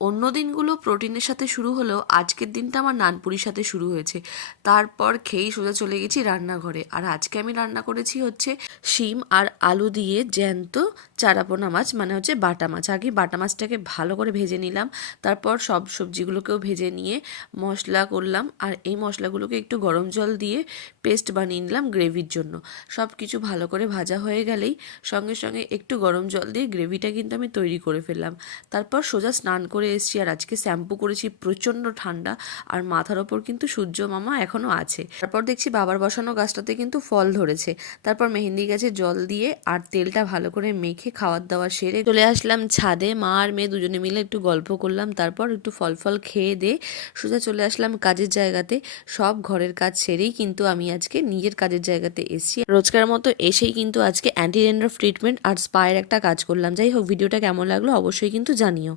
অন্য দিনগুলো প্রোটিনের সাথে শুরু হলেও আজকের দিনটা আমার নানপুরির সাথে শুরু হয়েছে। তারপর খেয়েই সোজা চলে গেছি রান্নাঘরে। আর আজকে আমি রান্না করেছি হচ্ছে শিম আর আলু দিয়ে জ্যান্ত চারাপোনা মাছ, মানে হচ্ছে বাটা মাছ। আগে বাটা মাছটাকে ভালো করে ভেজে নিলাম, তারপর সব সবজিগুলোকেও ভেজে নিয়ে মশলা করলাম। আর এই মশলাগুলোকে একটু গরম জল দিয়ে পেস্ট বানিয়ে নিলাম গ্রেভির জন্য। সব কিছু ভালো করে ভাজা হয়ে গেলেই সঙ্গে সঙ্গে একটু গরম জল দিয়ে গ্রেভিটা কিন্তু আমি তৈরি করে ফেললাম। তারপর সোজা স্নান করে এসেছি। আর আজকে শ্যাম্পু করেছি, প্রচণ্ড ঠান্ডা, আর মাথার ওপর কিন্তু সূর্য মামা এখনও আছে। তারপর দেখছি বাবার বসানো গাছটাতে কিন্তু ফল ধরেছে। তারপর মেহেন্দি গাছে জল দিয়ে আর তেলটা ভালো করে মেখে খাওয়ার দাওয়া সেরে চলে আসলাম ছাদে। মা আর মেয়ে দুজনে মিলে একটু গল্প করলাম, তারপর একটু ফল ফল খেয়ে দিয়ে সোজা চলে আসলাম কাজের জায়গাতে। সব ঘরের কাজ সেরেই কিন্তু আমি আজকে নিজের কাজের জায়গাতে এসেছি। রোজকার মতো এসেই কিন্তু আজকে অ্যান্টি ড্যান্ড্রফ ট্রিটমেন্ট আর স্পায়ের একটা কাজ করলাম। যাই হোক, ভিডিওটা কেমন লাগলো অবশ্যই কিন্তু জানিও।